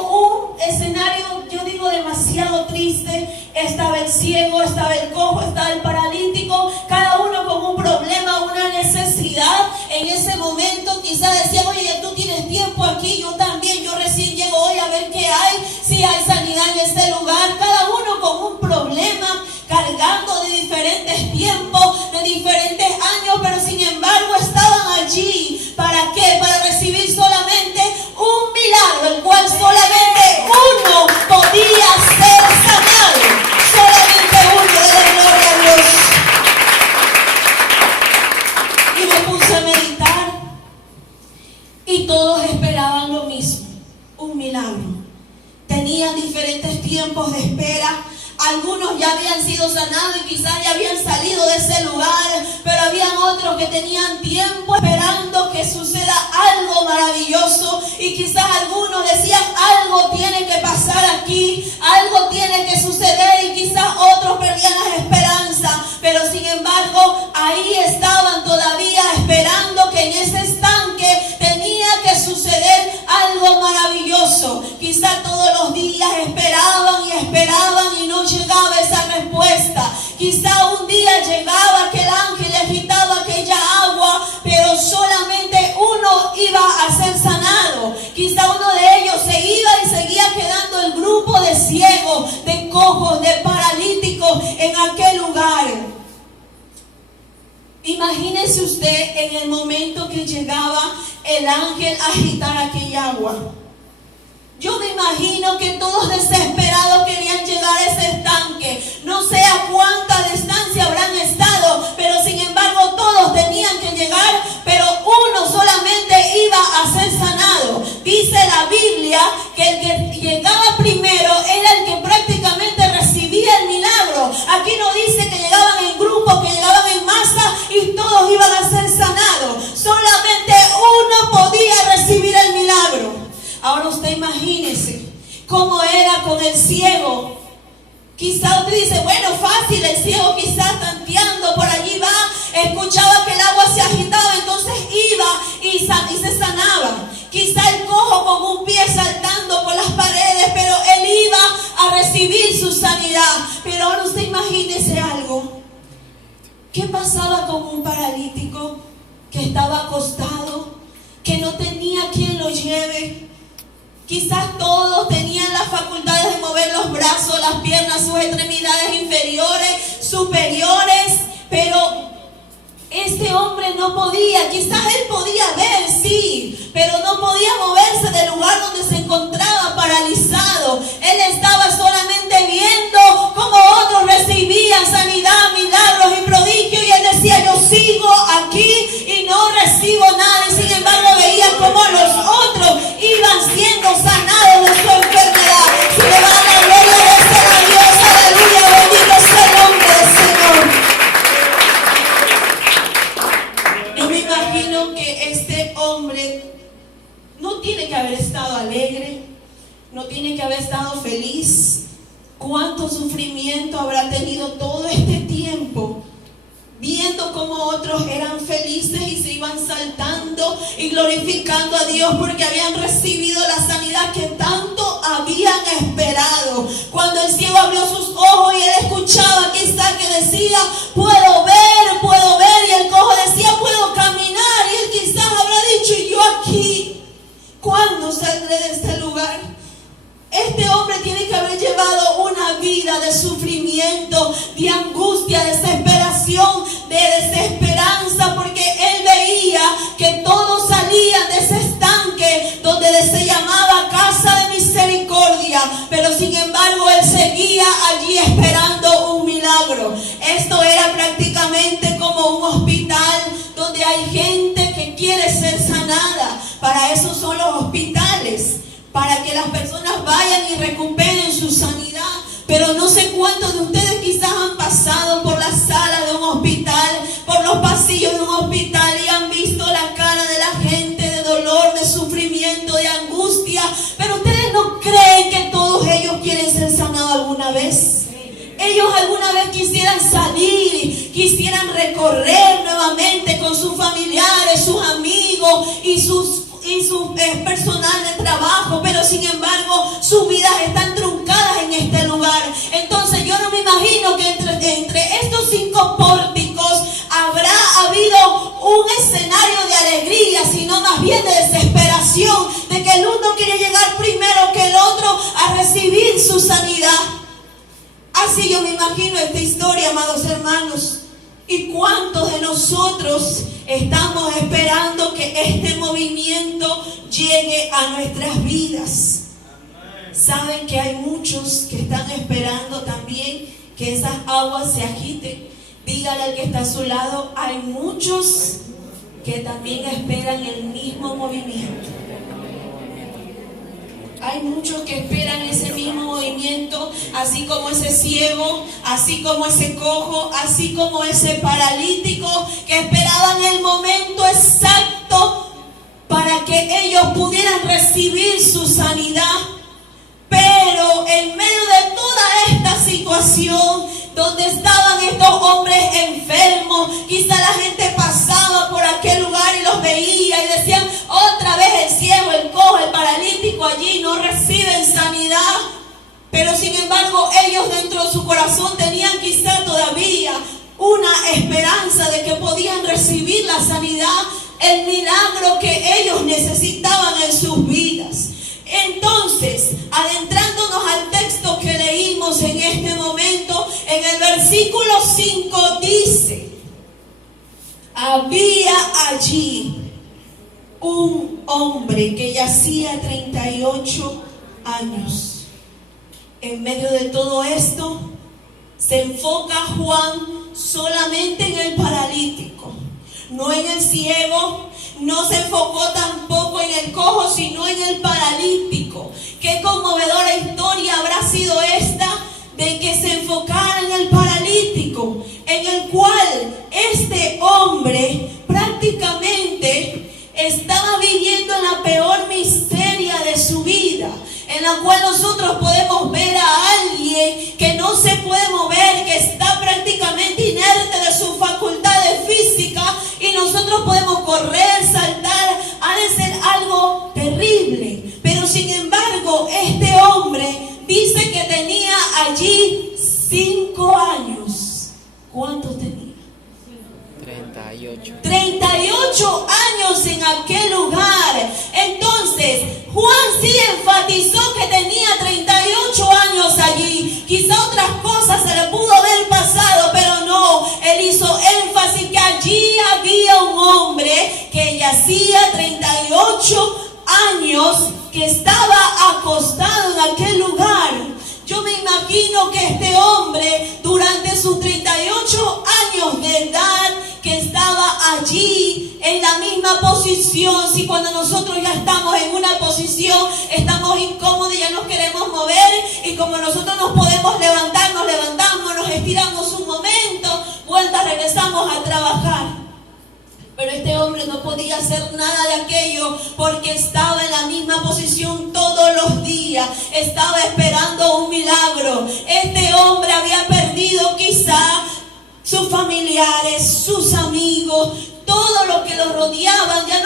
un escenario, yo digo, demasiado triste. Estaba el ciego, estaba el cojo, estaba el paralítico, cada uno con un problema, una necesidad. En ese momento quizás decían: oye, tú tienes tiempo aquí, yo también, yo recién llego hoy a ver qué hay, si hay sanidad en este lugar. Cada uno con un problema, cargando de diferentes tiempos, de diferentes años, pero sin embargo estaban allí. ¿Para qué? Para recibir solamente un milagro, el cual solamente uno podía ser sanado. Solamente uno. De la gloria a Dios. Y me puse a meditar, y todos esperaban lo mismo, un milagro. Tenían diferentes tiempos de espera. Algunos ya habían sido sanados y quizás ya habían salido de ese lugar, pero habían otros que tenían tiempo esperando que suceda algo maravilloso, y quizás algunos decían: algo tiene que pasar aquí, algo tiene que suceder, y quizás otros perdían las esperanzas, pero sin embargo ahí estaban todavía esperando que en ese estanque tenía que suceder algo maravilloso. Quizás todos los días esperaban y no llegaba esa respuesta. Quizá un día llegaba aquel ángel y agitaba aquella agua, pero solamente uno iba a ser sanado. Quizá uno de ellos se iba y seguía quedando el grupo de ciegos, de cojos, de paralíticos en aquel lugar. Imagínese usted en el momento que llegaba el ángel a agitar aquella agua. Yo me imagino que todos desesperados querían llegar a ese estanque. No sé a cuánta distancia habrán estado, pero sin embargo todos tenían que llegar, pero uno solamente iba a ser sanado. Dice la Biblia que el que llegaba primero era el que prácticamente recibía el milagro. Aquí no dice que llegaban en grupo, que llegaban en masa y todos iban a ser sanados. Solamente uno podía recibir el milagro. Ahora usted imagínese cómo era con el ciego. Quizá usted dice: bueno, fácil, el ciego quizás tanteando por allí va, escuchaba que el agua se agitaba, entonces iba y se sanaba. Quizá el cojo con un pie saltando por las paredes, pero él iba a recibir su sanidad. Pero ahora usted imagínese algo. ¿Qué pasaba con un paralítico que estaba acostado, que no tenía quien lo lleve? Quizás todos tenían las facultades de mover los brazos, las piernas, sus extremidades inferiores, superiores, pero este hombre no podía. Quizás él podía ver, sí, pero no podía moverse del lugar donde se encontraba paralizado. Él estaba solamente viendo cómo otros recibían sanidad, milagros y prodigios, y él decía: yo sigo aquí y no recibo nada. Y sin embargo veía cómo los otros iban siendo sanados de su enfermedad. Si le va la gloria, désela a Dios, aleluya, bendito sea el nombre del Señor. Yo me imagino que este hombre no tiene que haber estado alegre, no tiene que haber estado feliz. ¿Cuánto sufrimiento habrá tenido todo este tiempo? Viendo cómo otros eran felices y se iban saltando y glorificando a Dios porque habían recibido la sanidad que tanto habían esperado. Cuando el ciego abrió sus ojos y él escuchaba quizás que decía: puedo ver, y el cojo decía: puedo caminar, y él quizás habrá dicho: ¿y yo aquí? ¿Cuándo saldré de este lugar? Este hombre tiene que haber llevado una vida de sufrimiento, de angustia, de desesperación, de desesperanza, porque él veía que todos salían de ese estanque donde se llamaba Casa de Misericordia, pero sin embargo él seguía allí esperando un milagro. Esto era prácticamente como un hospital donde hay gente que quiere ser sanada. Para eso son los hospitales, para que las personas vayan y recuperen su sanidad. Pero no sé cuántos de ustedes quizás han pasado por la sala de un hospital, por los pasillos de un hospital, y han visto la cara de la gente de dolor, de sufrimiento, de angustia. Pero ustedes no creen que todos ellos quieren ser sanados alguna vez. Ellos alguna vez quisieran salir, quisieran recorrer nuevamente con sus familiares, sus amigos y su personal de trabajo, pero sin embargo un escenario de alegría, sino más bien de desesperación, de que el uno quería llegar primero que el otro a recibir su sanidad. Así yo me imagino esta historia, amados hermanos. ¿Y cuántos de nosotros estamos esperando que este movimiento llegue a nuestras vidas? Saben que hay muchos que están esperando también que esas aguas se agiten. Dígale al que está a su lado, hay muchos que también esperan el mismo movimiento. Hay muchos que esperan ese mismo movimiento, así como ese ciego, así como ese cojo, así como ese paralítico, que esperaban el momento exacto para que ellos pudieran recibir su sanidad. Pero en medio de toda esta situación, donde estaban estos hombres enfermos, quizá la gente pasaba por aquel lugar y los veía y decían, otra vez el ciego, el cojo, el paralítico allí no reciben sanidad. Pero sin embargo ellos dentro de su corazón tenían quizá todavía una esperanza de que podían recibir la sanidad, el milagro que ellos necesitaban en sus vidas. Entonces, adentrándonos al texto que leímos en este momento, en el versículo 5 dice: había allí un hombre que yacía 38 años. En medio de todo esto, se enfoca Juan solamente en el paralítico, no en el ciego. No se enfocó tampoco en el cojo, sino en el paralítico. Qué conmovedora historia habrá sido esta, de que se enfocara en el paralítico, en el cual este hombre prácticamente estaba viviendo en la peor miseria de su vida, en la cual nosotros podemos ver a alguien que no se puede mover, que está prácticamente inerte de sus facultades físicas, y nosotros podemos correr, saltar, ha de ser algo terrible. Pero sin embargo, este hombre dice que tenía allí 5 años. ¿Cuántos tenía? 38. 38 años en aquel lugar. Entonces, Juan sí enfatizó que tenía 38 años allí. Quizá otras cosas se le pudo haber pasado, pero no. Él hizo énfasis que allí había un hombre que yacía 38 años, que estaba acostado en aquel lugar. Yo me imagino que este hombre, durante sus 38 años de edad, que estaba allí en la misma posición. Si cuando nosotros ya estamos en una posición, estamos incómodos y ya nos queremos mover, y como nosotros nos podemos levantar, nos levantamos, nos estiramos un momento, vuelta, regresamos a trabajar. Pero este hombre no podía hacer nada de aquello, porque estaba en la misma posición todos los días. Estaba esperando un milagro. Este hombre había perdido quizá sus familiares, sus amigos, todo lo que lo rodeaban. Ya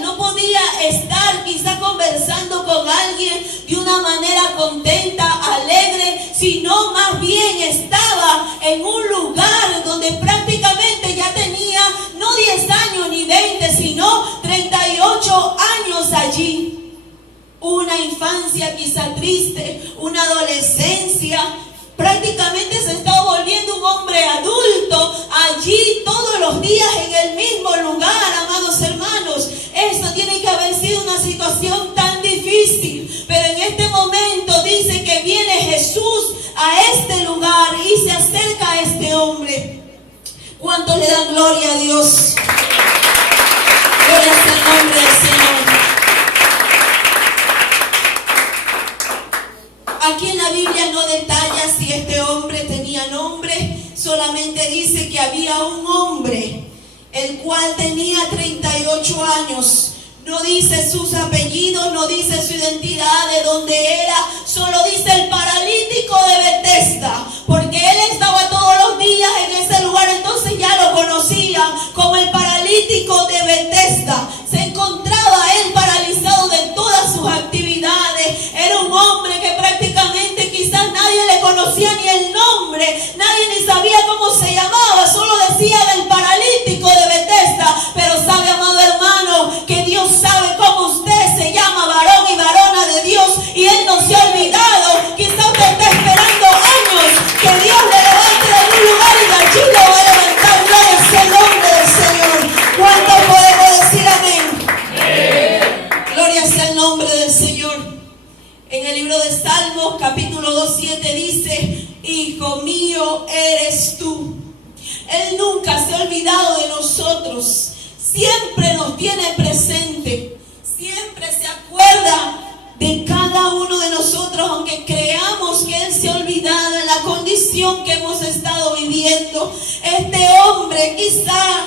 no podía estar quizá conversando con alguien de una manera contenta, alegre, sino más bien estaba en un lugar donde prácticamente ya tenía no 10 años ni 20, sino 38 años allí. Una infancia quizá triste, una adolescencia. Prácticamente se estaba volviendo un hombre adulto allí todos los días en el mismo lugar, amados hermanos. Esto tiene que haber sido una situación tan difícil. Pero en este momento dice que viene Jesús a este lugar y se acerca a este hombre. ¿Cuántos le dan gloria a Dios? Gloria al nombre del Señor. Aquí en la Biblia no detalla si este hombre tenía nombre, solamente dice que había un hombre, el cual tenía 38 años. No dice sus apellidos, no dice su identidad, de dónde era, solo dice el paralítico de Bethesda, porque él estaba todos los días en ese lugar, entonces ya lo conocían como el paralítico de Bethesda. Se encontraba él paralizado de todas sus actividades. Era un hombre que prácticamente quizás nadie le conocía ni el nombre, nadie ni sabía cómo se llamaba, solo decía el paralítico de Bethesda, nombre del Señor. En el libro de Salmos, capítulo 2:7 dice: Hijo mío eres tú. Él nunca se ha olvidado de nosotros. Siempre nos tiene presente. Siempre se acuerda de cada uno de nosotros, aunque creamos que Él se ha olvidado en la condición que hemos estado viviendo. Este hombre quizá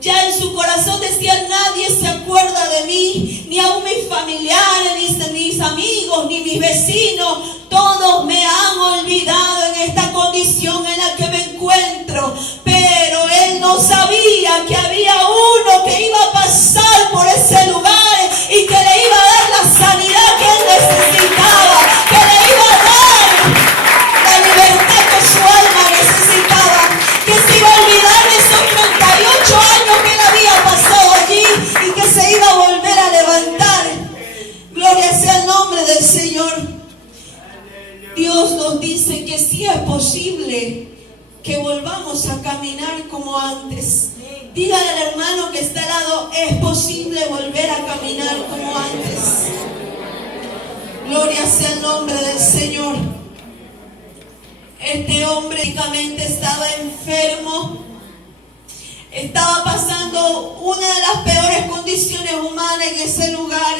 ya en su corazón decía: nadie se acuerda de mí, ni aun mis familiares, ni mis amigos, ni mis vecinos. Todos me han olvidado en esta condición en la que me encuentro. Pero él no sabía que había uno que iba a pasar por ese lugar y que le iba a dar la sanidad que él necesitaba, que le iba a dar la libertad que su alma necesitaba, que se iba a olvidar de esos 38 años que él había pasado allí y que se iba a volver a levantar. Gloria sea el nombre del Señor. Dios nos dice que sí es posible que volvamos a caminar como antes. Dígale al hermano que está al lado: es posible volver a caminar como antes. Gloria sea el nombre del Señor. Este hombre prácticamente estaba enfermo. Estaba pasando una de las peores condiciones humanas en ese lugar.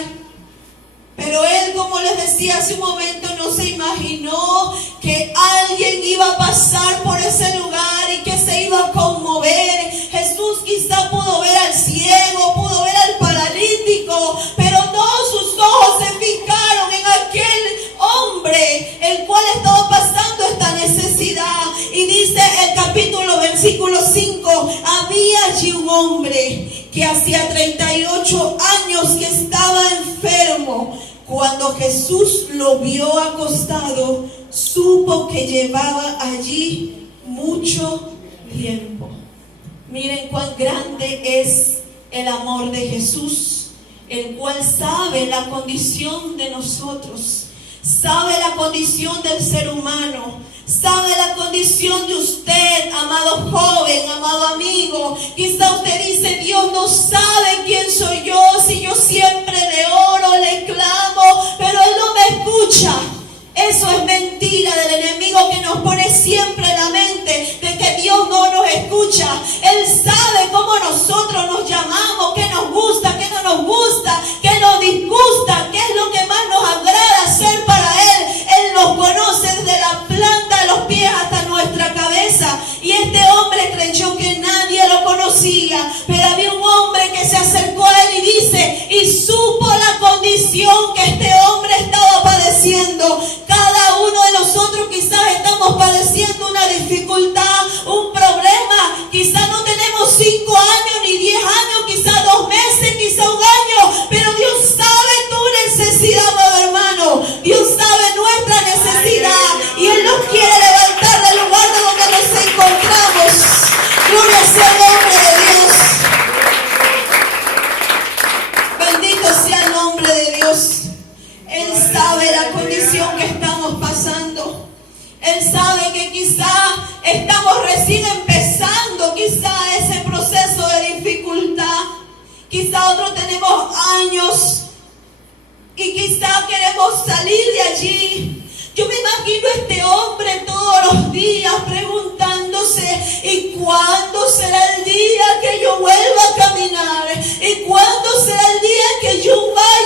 Pero él, como les decía hace un momento, no se imaginó que alguien iba a pasar por ese lugar y que se iba a conmover. Jesús quizá pudo ver al ciego, pudo ver al paralítico, pero todos sus ojos se fijaron en aquel hombre, el cual estaba pasando esta necesidad. Y dice el capítulo, versículo 5, había allí un hombre que hacía 38 años que estaba enfermo. Cuando Jesús lo vio acostado, supo que llevaba allí mucho tiempo. Miren cuán grande es el amor de Jesús, el cual sabe la condición de nosotros, sabe la condición del ser humano, sabe la condición de usted, amado joven, amado amigo. Quizá usted dice: Dios no sabe quién soy yo, si yo siempre le oro, le clamo, pero Él no me escucha. Eso es mentira del enemigo, que nos pone siempre en la mente de que Dios no nos escucha. Él sabe cómo nosotros nos llamamos, qué nos gusta, qué no nos gusta, qué nos disgusta, qué es lo que más nos agrada hacer para Él. Él nos conoce desde la planta de los pies hasta nuestra cabeza. Y este hombre creyó que nadie lo conocía, pero había un hombre que se acercó a él y dice, y supo la condición que este hombre estaba padeciendo. Cada uno de nosotros quizás estamos padeciendo una dificultad, un problema. Quizás no tenemos 5 años ni 10 años, quizás 2 meses, quizás 1 año, pero Dios sabe tu necesidad, amado hermano. Dios sabe nuestra necesidad y Él nos quiere levantar del lugar de donde nos encontramos. Gloria sea el nombre de Dios. Bendito sea el nombre de Dios. Él sabe la condición que estamos pasando. Él sabe que quizá estamos recién empezando quizá ese proceso de dificultad. Quizá otros tenemos años y quizá queremos salir de allí. Yo me imagino a este hombre todos los días preguntándose: ¿y cuándo será el día que yo vuelva a caminar? ¿Y cuándo será el día que yo vaya